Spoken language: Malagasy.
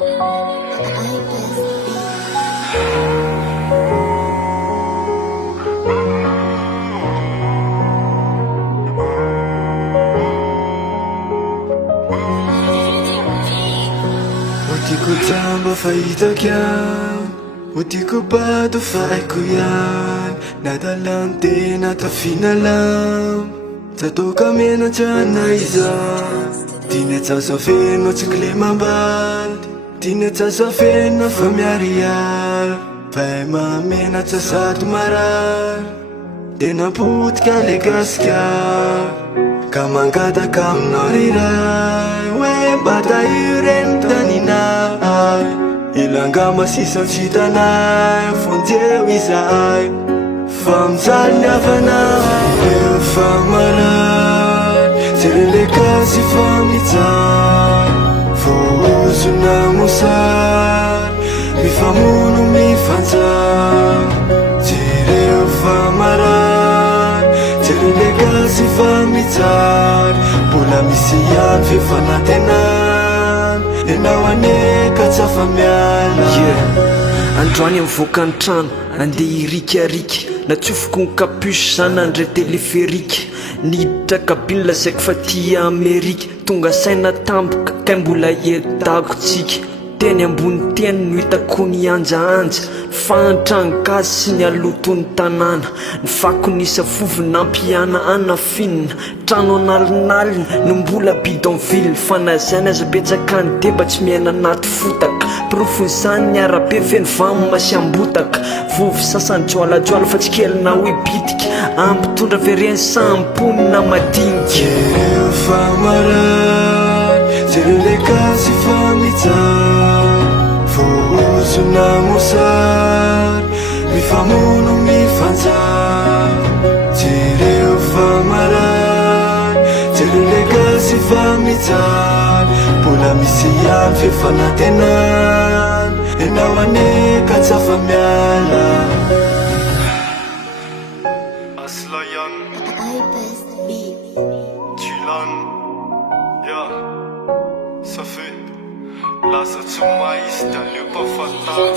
Otiko jamba fahitako ihany, otiko bado fa haiko ihany. Nadalantena tafiana lam, jatoka menatrana izany. Tiana tsazo afeno tsy kle mambandy, tiana tsazo afena fa miariary. Vahay mamenatra zato marary, tena potika le gasikara. Ka mangataka aminao riray, hoe mba tahiro reny taninay. Ilangama sisa tsy hitanay, fonjeo izahay. Fa mijaly ny hafanay, rehefa marary, jerele gasy fa mijaly. Vohozona mosary, mifamono mifanjary. Jereo fa marary, jerele gasy fa mijaly. Mbola misy ihany fifanantenana, enao aneka tsy afa-miala. Androany mivoaka ny trano, andeha irikariky. Natsofoko ny capuche zany nandray teleferika. Niditra kabiny lazaiko fa tia Amerika. Tonga saina tampoka kay mbola edako tsika. Teny ambony teny no hitako ny anjaanja. Fantrano gasy sy ny aloton'ny tanàna. Ny fako nisa vovo nampiana anafinina. Trano analinalina no mbola bidonville. Fanazaina aza betsaka ny deba tsy miaina anaty fotaka. Profon'izany ny arabe feno vamo masiambotaka. Vovo sasany joalajoala fa tsy kelina hoe bitika. Ampitondra vereny samponina madinika. Jereo fa marary, jerele gasy fa mijaly. Vohozona mosary, mifamono mifanjary. Jereo fa marary, jerele gasy fa mijaly. Mbola misy ihany fifanantenana, enao aneka tsy afa-miala. Aslayan, Chilan, yeah, ça fait là ça te maïs, t'as le pas fatal.